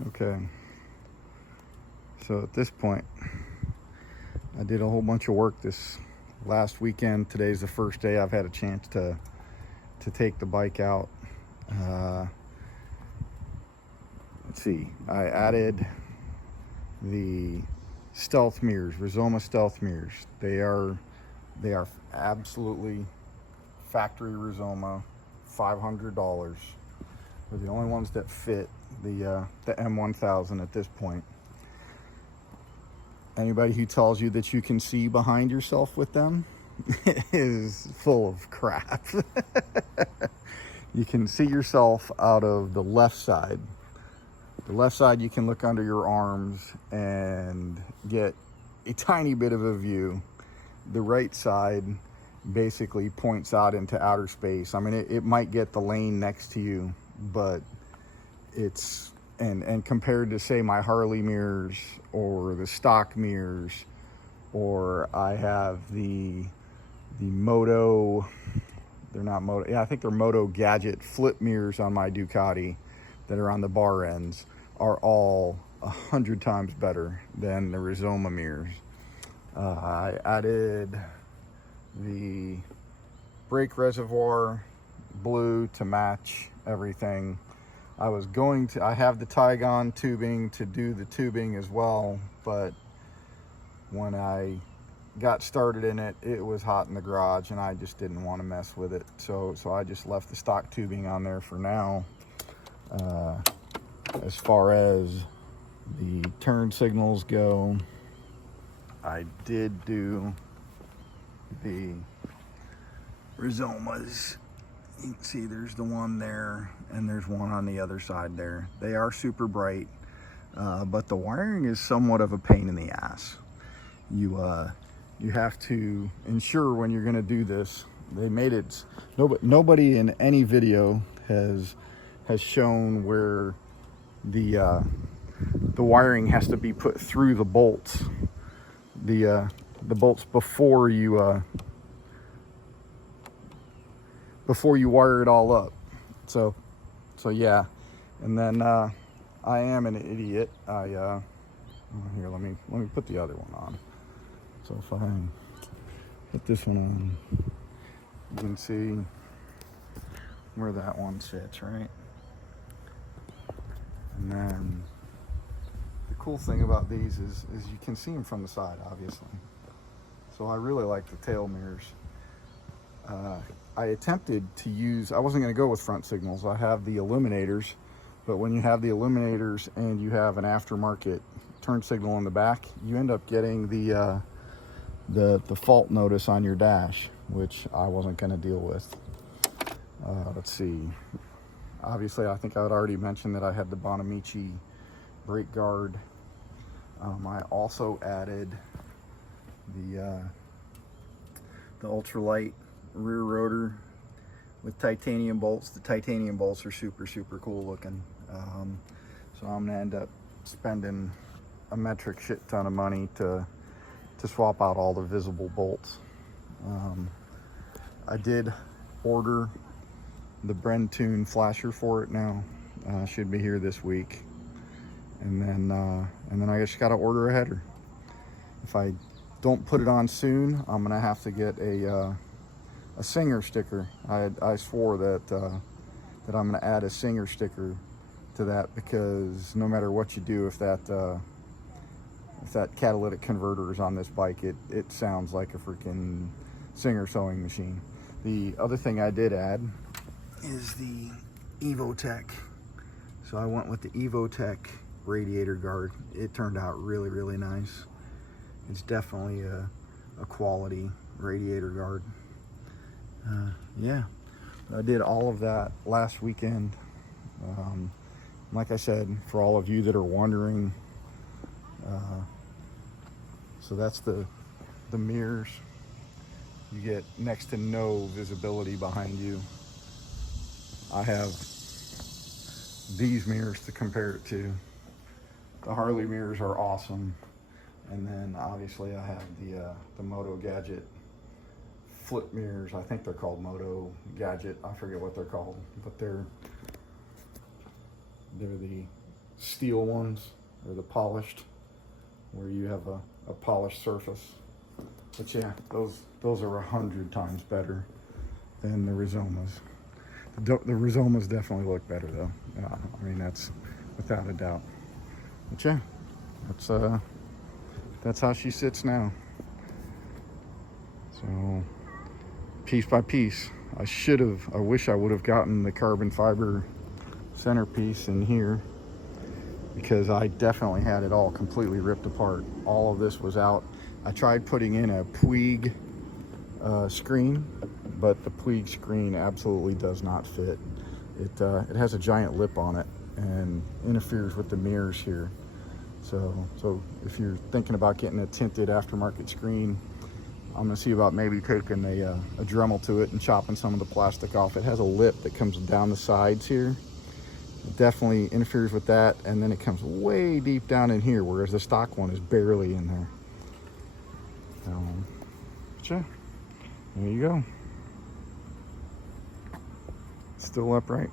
Okay, so at this point, I did a whole bunch of work this last weekend. Today's the first day I've had a chance to take the bike out. Let's see, I added the stealth mirrors, Rizoma stealth mirrors. They are absolutely factory Rizoma, $500. They're the only ones that fit the M1000 at this point. Anybody who tells you that you can see behind yourself with them is full of crap. You can see yourself out of the left side. The left side, you can look under your arms and get a tiny bit of a view. The right side basically points out into outer space. I mean, it might get the lane next to you, but it's, and compared to, say, my Harley mirrors or the stock mirrors, or I have the Moto, they're not Moto, yeah, I think they're Moto Gadget flip mirrors on my Ducati that are on the bar ends, are all 100 times better than the Rizoma mirrors. I added the brake reservoir blue to match everything. I have the Tygon tubing to do the tubing as well, but when I got started in it, it was hot in the garage and I just didn't want to mess with it. So I just left the stock tubing on there for now. As far as the turn signals go, I did do the Rizomas. You can see there's the one there and there's one on the other side there. They are super bright, but the wiring is somewhat of a pain in the ass. You have to ensure when you're going to do this. They made it, nobody in any video has shown where the wiring has to be put through the bolts, the bolts before you wire it all up. So yeah. And then I am an idiot. Here, let me put the other one on. So if I put this one on, you can see where that one sits, right? And then the cool thing about these is you can see them from the side, obviously. So I really like the tail mirrors. I attempted to use, I wasn't going to go with front signals. I have the illuminators, but when you have the illuminators and you have an aftermarket turn signal in the back, you end up getting the fault notice on your dash, which I wasn't going to deal with. Let's see. Obviously, I think I had already mentioned that I had the Bonamici brake guard. I also added the ultralight rear rotor with titanium bolts. The titanium bolts are super cool looking. So I'm gonna end up spending a metric shit ton of money to swap out all the visible bolts. I did order the Brentune flasher for it now. Should be here this week. And then I just gotta order a header. If I don't put it on soon, I'm gonna have to get a Singer sticker. I swore that I'm gonna add a Singer sticker to that, because no matter what you do, if that catalytic converter is on this bike, it sounds like a freaking Singer sewing machine. The other thing I did add is the Evotech. So I went with the Evotech radiator guard. It turned out really nice. It's definitely a quality radiator guard. Yeah, I did all of that last weekend. Like I said, for all of you that are wondering, so that's the mirrors. You get next to no visibility behind you. I have these mirrors to compare it to. The Harley mirrors are awesome. And then obviously I have the Moto Gadget flip mirrors. I think they're called Moto Gadget. I forget what they're called, but they're the steel ones, or the polished, where you have a polished surface. But yeah, those are 100 times better than the Rizomas. The Rizomas definitely look better though. I mean, that's without a doubt. But yeah, that's how she sits now. So piece by piece, I wish I would have gotten the carbon fiber centerpiece in here, because I definitely had it all completely ripped apart. All of this was out. I tried putting in a Puig screen, but the Puig screen absolutely does not fit. It has a giant lip on it and interferes with the mirrors here. So if you're thinking about getting a tinted aftermarket screen, I'm gonna see about maybe taking a Dremel to it and chopping some of the plastic off. It has a lip that comes down the sides here. It definitely interferes with that, and then it comes way deep down in here, whereas the stock one is barely in there. But yeah, there you go. Still upright.